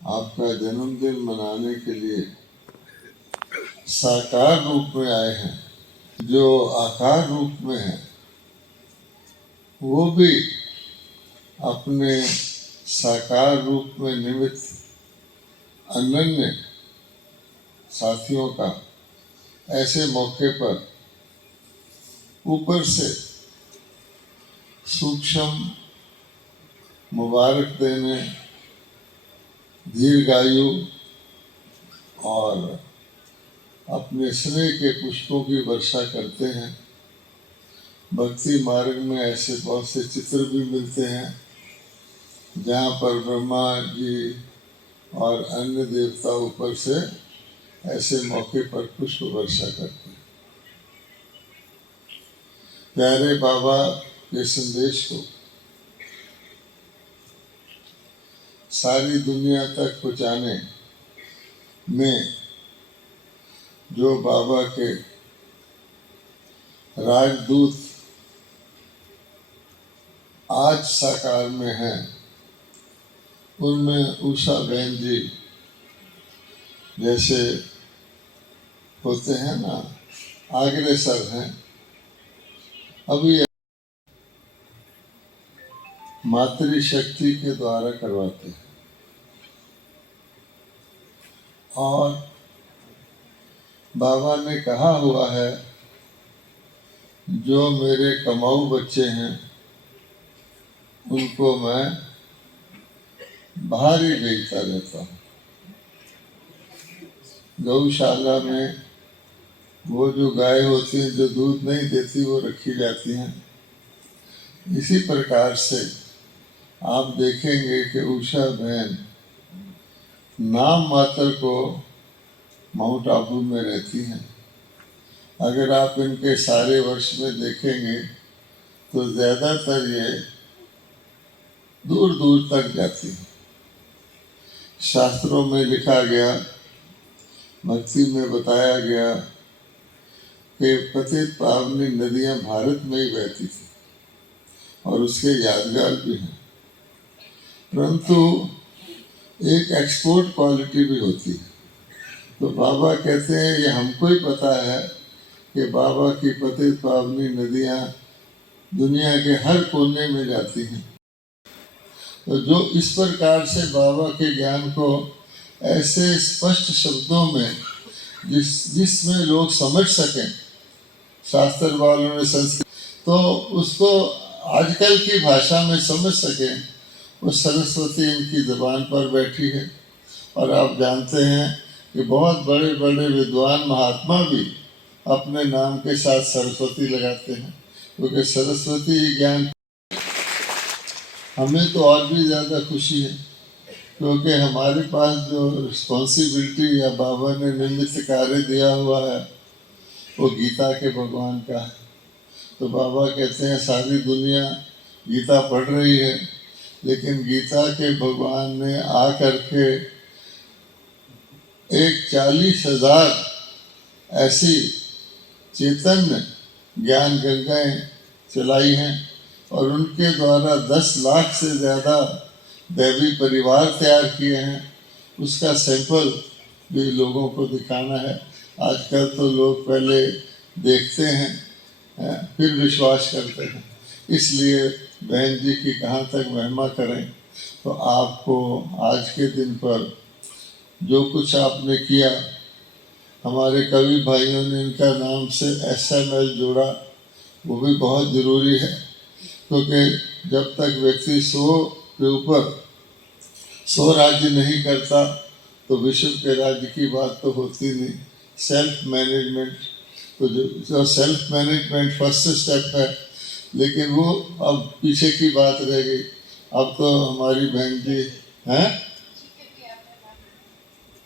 आपका जन्मदिन मनाने के लिए साकार रूप में आए हैं। जो आकार रूप में है वो भी अपने साकार रूप में निमित्त अनन्य साथियों का ऐसे मौके पर ऊपर से सूक्ष्म मुबारक देने, दीर्घायु और अपने स्नेह के पुष्पों की वर्षा करते हैं। भक्ति मार्ग में ऐसे बहुत से चित्र भी मिलते हैं जहाँ पर ब्रह्मा जी और अन्य देवता ऊपर से ऐसे मौके पर पुष्प वर्षा करते हैं। प्यारे बाबा के संदेश को सारी दुनिया तक पहुँचाने में जो बाबा के राजदूत आज साकार में हैं, उनमें उषा बहन जी जैसे होते हैं ना, अग्रसर हैं। अभी मातृशक्ति के द्वारा करवाते हैं और बाबा ने कहा हुआ है, जो मेरे कमाऊ बच्चे हैं उनको मैं बाहर ही भेजता रहता हूँ। गौशाला में वो जो गाय होती है जो दूध नहीं देती वो रखी जाती हैं। इसी प्रकार से आप देखेंगे कि उषा बहन नाम मात्र को माउंट आबू में रहती हैं। अगर आप इनके सारे वर्ष में देखेंगे तो ज़्यादातर ये दूर दूर तक जाती हैं। शास्त्रों में लिखा गया, भक्ति में बताया गया कि पतित पावनी नदियाँ भारत में ही बहती थी और उसके यादगार भी हैं, परंतु एक एक्सपोर्ट क्वालिटी भी होती है। तो बाबा कहते हैं ये हमको ही पता है कि बाबा की पतित पावनी नदियाँ दुनिया के हर कोने में जाती हैं। तो जो इस प्रकार से बाबा के ज्ञान को ऐसे स्पष्ट शब्दों में जिसमें लोग समझ सकें, शास्त्र वालों ने संस्कृत तो उसको आजकल की भाषा में समझ सकें, वो सरस्वती इनकी ज़बान पर बैठी है। और आप जानते हैं कि बहुत बड़े बड़े विद्वान महात्मा भी अपने नाम के साथ सरस्वती लगाते हैं, क्योंकि सरस्वती ही ज्ञान। हमें तो और भी ज़्यादा खुशी है क्योंकि हमारे पास जो रिस्पॉन्सिबिलिटी या बाबा ने निमित्त कार्य दिया हुआ है वो गीता के भगवान का है। तो बाबा कहते हैं सारी दुनिया गीता पढ़ रही है, लेकिन गीता के भगवान ने आकर के एक 40,000 ऐसी चैतन्य ज्ञान गंगाएं चलाई हैं और उनके द्वारा 10 लाख से ज़्यादा दैवी परिवार तैयार किए हैं। उसका सैंपल भी लोगों को दिखाना है। आजकल तो लोग पहले देखते हैं फिर विश्वास करते हैं, इसलिए बहन जी की कहाँ तक महिमा करें। तो आपको आज के दिन पर जो कुछ आपने किया, हमारे कवि भाइयों ने इनका नाम से SML जोड़ा, वो भी बहुत ज़रूरी है, क्योंकि जब तक व्यक्ति 100 के ऊपर 100 राज्य नहीं करता तो विश्व के राज्य की बात तो होती नहीं। सेल्फ मैनेजमेंट, तो जो सेल्फ मैनेजमेंट फर्स्ट स्टेप है, लेकिन वो अब पीछे की बात रह गई। अब तो हमारी बहन जी हैं,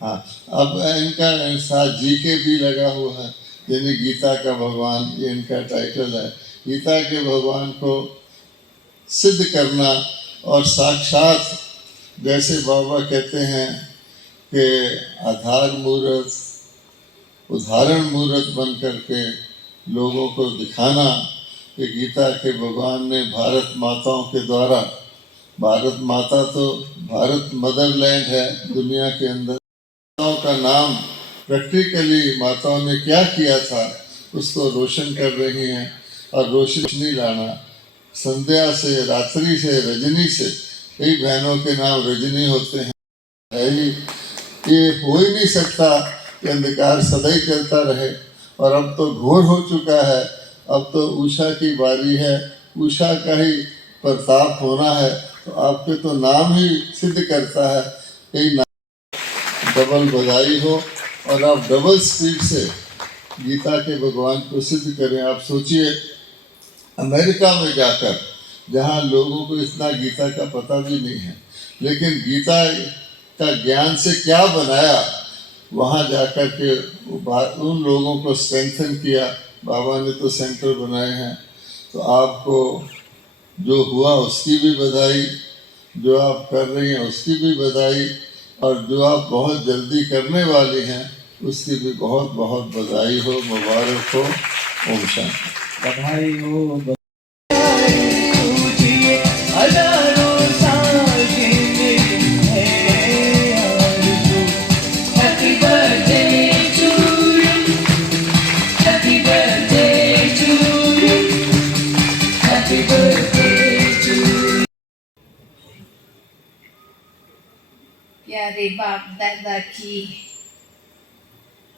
हाँ, अब इनका साथ GK भी लगा हुआ है, यानी गीता का भगवान, ये इनका टाइटल है। गीता के भगवान को सिद्ध करना और साक्षात जैसे बाबा कहते हैं कि आधार मूर्त, उदाहरण मूर्त बन करके लोगों को दिखाना कि गीता के भगवान ने भारत माताओं के द्वारा भारत माता तो भारत मदरलैंड है दुनिया के अंदर। माताओं का नाम प्रैक्टिकली माताओं ने क्या किया था उसको रोशन कर रही हैं, और रोशनी लाना संध्या से, रात्रि से, रजनी से, कई बहनों के नाम रजनी होते हैं, है ही। ये हो ही नहीं सकता कि अंधकार सदैव चलता रहे। और अब तो घोर हो चुका है, अब तो उषा की बारी है, उषा का ही प्रताप होना है। तो आपके तो नाम ही सिद्ध करता है, कई डबल बधाई हो और आप डबल स्पीड से गीता के भगवान को सिद्ध करें। आप सोचिए, अमेरिका में जाकर, जहाँ लोगों को इतना गीता का पता भी नहीं है, लेकिन गीता का ज्ञान से क्या बनाया, वहाँ जाकर के उन लोगों को स्ट्रेंथन किया। बाबा ने तो सेंटर बनाए हैं। तो आपको जो हुआ उसकी भी बधाई, जो आप कर रही हैं उसकी भी बधाई, और जो आप बहुत जल्दी करने वाली हैं उसकी भी बहुत बहुत बधाई हो, मुबारक हो। ओम शांति। बधाई हो। प्यारे बाप दादा की,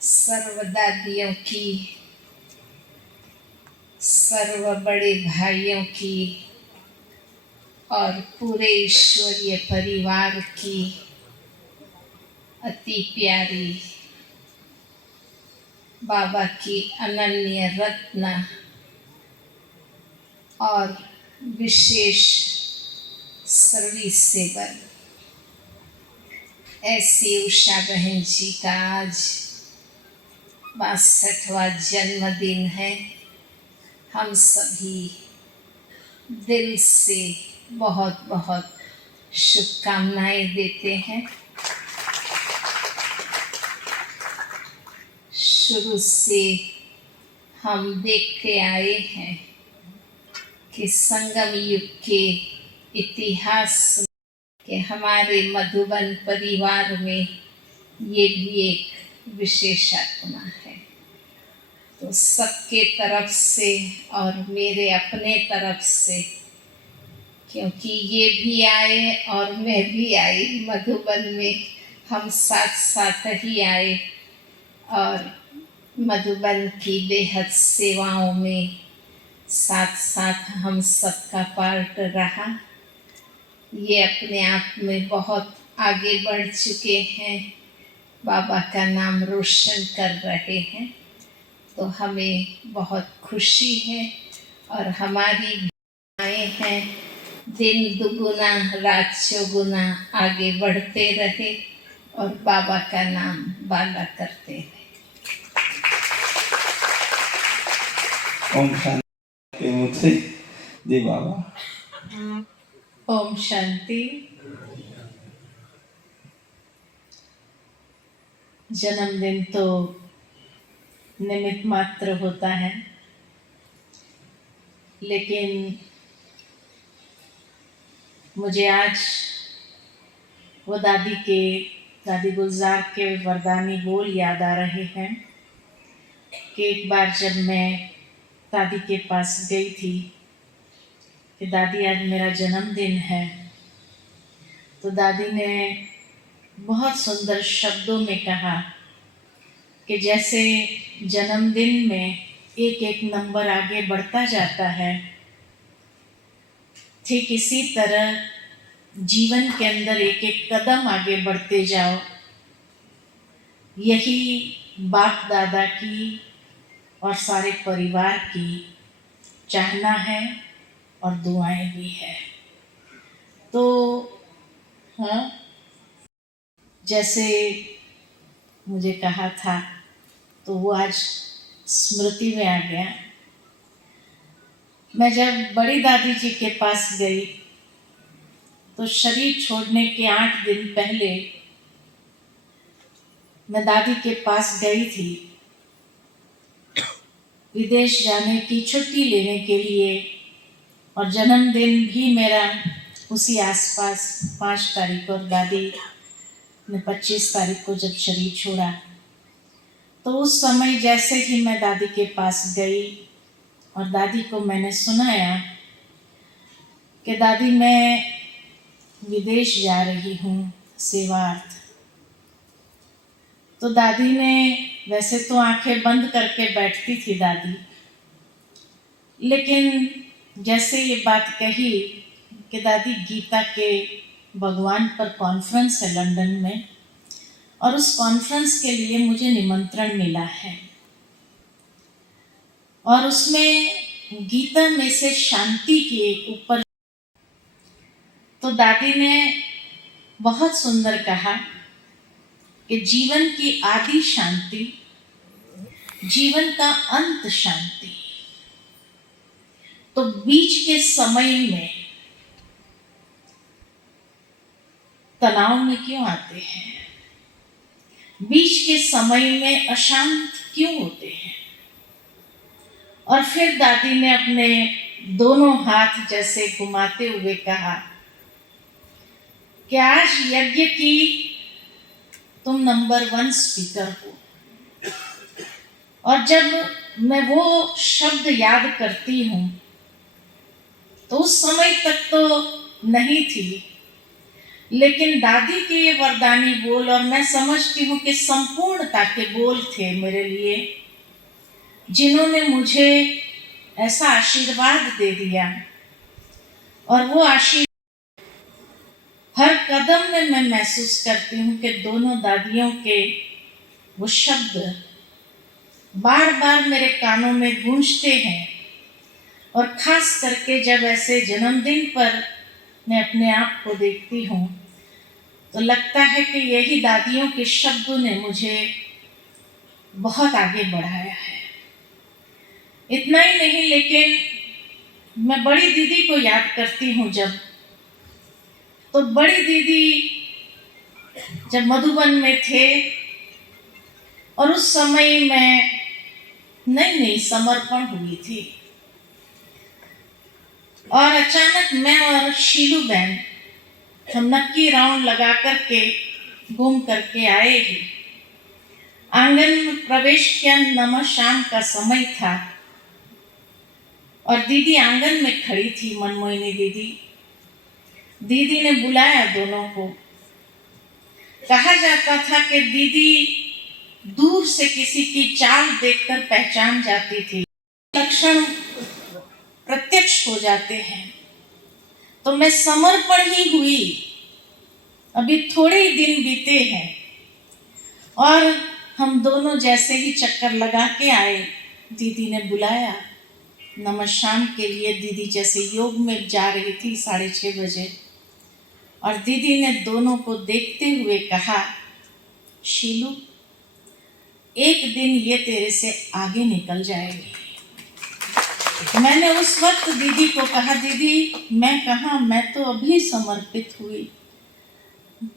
सर्व दादियों की, सर्व बड़े भाइयों की और पूरे ईश्वरीय परिवार की अति प्यारी बाबा की अनन्य रत्न और विशेष सर्विसेबल ऐसी उषा बहन जी का आज 62वां जन्मदिन है। हम सभी दिल से बहुत बहुत शुभकामनाएं देते हैं। शुरू से हम देखते आए हैं कि संगम युग के इतिहास के हमारे मधुबन परिवार में ये भी एक विशेष आत्मा है। तो सबके तरफ से और मेरे अपने तरफ से, क्योंकि ये भी आए और मैं भी आई मधुबन में, हम साथ साथ ही आए और मधुबन की बेहद सेवाओं में साथ साथ हम सबका पार्ट रहा। ये अपने आप में बहुत आगे बढ़ चुके हैं, बाबा का नाम रोशन कर रहे हैं। तो हमें बहुत खुशी है और हमारी आए हैं दिन दुगुना रात चौगुना आगे बढ़ते रहे और बाबा का नाम बाला करते रहे। ओम शांति मुझसे जी बाबा। ओम शांति। जन्मदिन तो निमित्त मात्र होता है, लेकिन मुझे आज वो दादी गुलजार के वरदानी बोल याद आ रहे हैं कि एक बार जब मैं दादी के पास गई थी कि दादी आज मेरा जन्मदिन है, तो दादी ने बहुत सुंदर शब्दों में कहा कि जैसे जन्मदिन में एक एक नंबर आगे बढ़ता जाता है, ठीक इसी तरह जीवन के अंदर एक एक कदम आगे बढ़ते जाओ। यही बाप दादा की और सारे परिवार की चाहना है और दुआएं भी है। तो हाँ, जैसे मुझे कहा था तो वो आज स्मृति में आ गया। मैं जब बड़ी दादी जी के पास गई तो शरीर छोड़ने के 8 दिन पहले मैं दादी के पास गई थी विदेश जाने की छुट्टी लेने के लिए, और जन्मदिन भी मेरा उसी आसपास 5 तारीख और दादी ने 25 तारीख को जब शरीर छोड़ा, तो उस समय जैसे ही मैं दादी के पास गई और दादी को मैंने सुनाया कि दादी मैं विदेश जा रही हूँ सेवार्थ, तो दादी ने, वैसे तो आंखें बंद करके बैठती थी दादी, लेकिन जैसे ये बात कही कि दादी गीता के भगवान पर कॉन्फ्रेंस है लंदन में और उस कॉन्फ्रेंस के लिए मुझे निमंत्रण मिला है और उसमें गीता में से शांति के ऊपर, तो दादी ने बहुत सुंदर कहा कि जीवन की आदि शांति, जीवन का अंत शांति, तो बीच के समय में तनाव में क्यों आते हैं, बीच के समय में अशांत क्यों होते हैं। और फिर दादी ने अपने दोनों हाथ जैसे घुमाते हुए कहा कि आज यज्ञ की तुम नंबर 1 स्पीकर हो। और जब मैं वो शब्द याद करती हूँ तो उस समय तक तो नहीं थी, लेकिन दादी के ये वरदानी बोल, और मैं समझती हूँ कि संपूर्णता के बोल थे मेरे लिए, जिन्होंने मुझे ऐसा आशीर्वाद दे दिया। और वो आशीर्वाद हर कदम में मैं महसूस करती हूँ कि दोनों दादियों के वो शब्द बार बार मेरे कानों में गूंजते हैं। और खास करके जब ऐसे जन्मदिन पर मैं अपने आप को देखती हूँ तो लगता है कि यही दादियों के शब्दों ने मुझे बहुत आगे बढ़ाया है। इतना ही नहीं, लेकिन मैं बड़ी दीदी को याद करती हूँ जब, तो बड़ी दीदी जब मधुबन में थे और उस समय मैं नई समर्पण हुई थी और अचानक मैं और शीलू बहन हम नक्की राउंड लगा करके घूम करके आए ही। आंगन में प्रवेश किया, नमः शाम का समय था और दीदी आंगन में खड़ी थी, मनमोहिनी दीदी। दीदी ने बुलाया दोनों को। कहा जाता था कि दीदी दूर से किसी की चाल देखकर पहचान जाती थी, लक्षण प्रत्यक्ष हो जाते हैं। तो मैं समर्पण ही हुई, अभी थोड़े ही दिन बीते हैं और हम दोनों जैसे ही चक्कर लगा के आए, दीदी ने बुलाया नमः शाम के लिए। दीदी जैसे योग में जा रही थी 6:30 बजे, और दीदी ने दोनों को देखते हुए कहा, शीलू एक दिन ये तेरे से आगे निकल जाएगी। मैंने उस वक्त दीदी को कहा, दीदी मैं कहाँ, मैं तो अभी समर्पित हुई,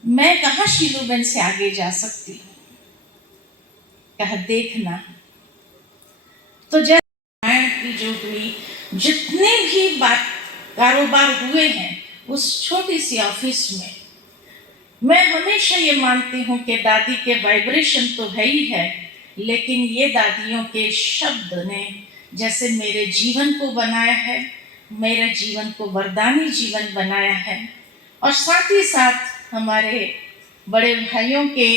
मैं कहाँ शीलू बहन से आगे जा सकती हूँ। कहा देखना। तो जब रामायण की जो हुई, जितने भी बात कारोबार हुए हैं उस छोटी सी ऑफिस में, मैं हमेशा ये मानती हूँ कि दादी के वाइब्रेशन तो है ही है, लेकिन ये दादियों के शब्द ने जैसे मेरे जीवन को बनाया है, मेरे जीवन को वरदानी जीवन बनाया है। और साथ ही साथ हमारे बड़े भाइयों के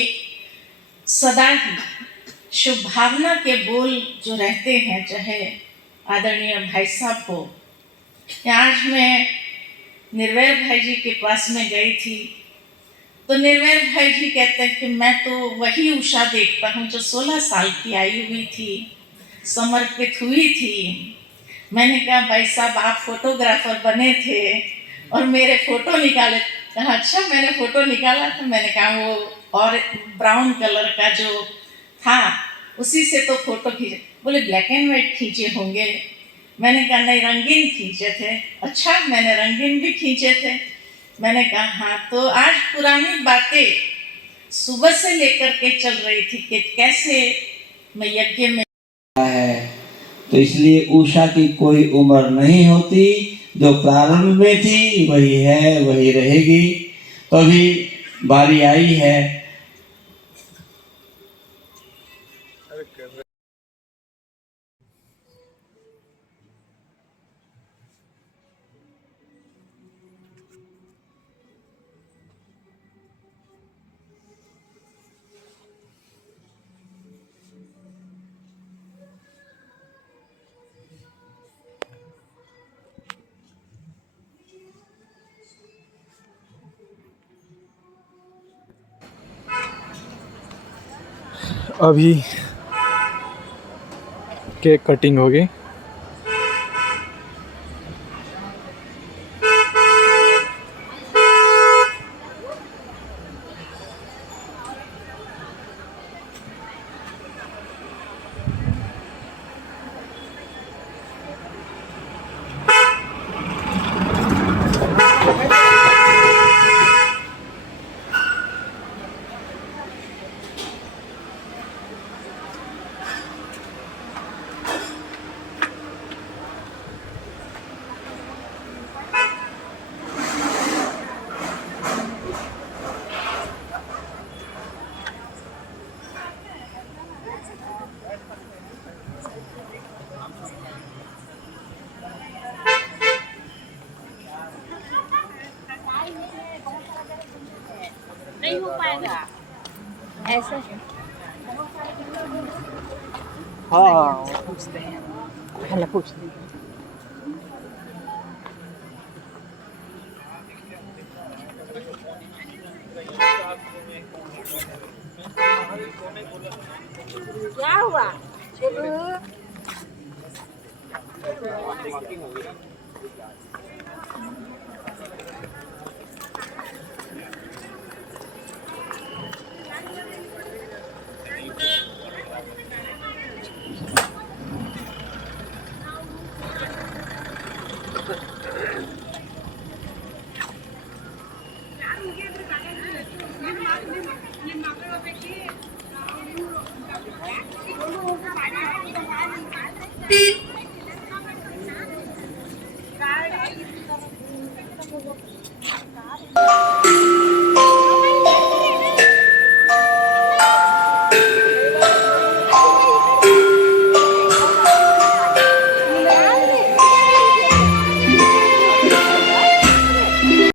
सदा ही शुभ भावना के बोल जो रहते हैं, चाहे आदरणीय भाई साहब हो। आज मैं निर्वैर भाई जी के पास में गई थी तो निर्वैर भाई जी कहते हैं कि मैं तो वही उषा देखता हूँ जो 16 साल की आई हुई थी, समर्पित हुई थी। मैंने कहा भाई साहब आप फोटोग्राफर बने थे और मेरे फोटो निकाले। कहा अच्छा मैंने फोटो निकाला था। मैंने कहा वो और ब्राउन कलर का जो था उसी से तो फोटो खींचे। बोले ब्लैक एंड वाइट खींचे होंगे। मैंने कहा नहीं रंगीन खींचे थे। अच्छा मैंने रंगीन भी खींचे थे। मैंने कहा हाँ। तो आज पुरानी बातें सुबह से लेकर के चल रही थी कि कैसे मैं यज्ञ में है, तो इसलिए उषा की कोई उम्र नहीं होती, जो प्रारंभ में थी वही है, वही रहेगी। तो अभी बारी आई है अभी केक कटिंग होगी। नहीं हो पाएगा ऐसा। हाँ पूछते हैं, पहले पूछते हैं। क्या हुआ? Beep.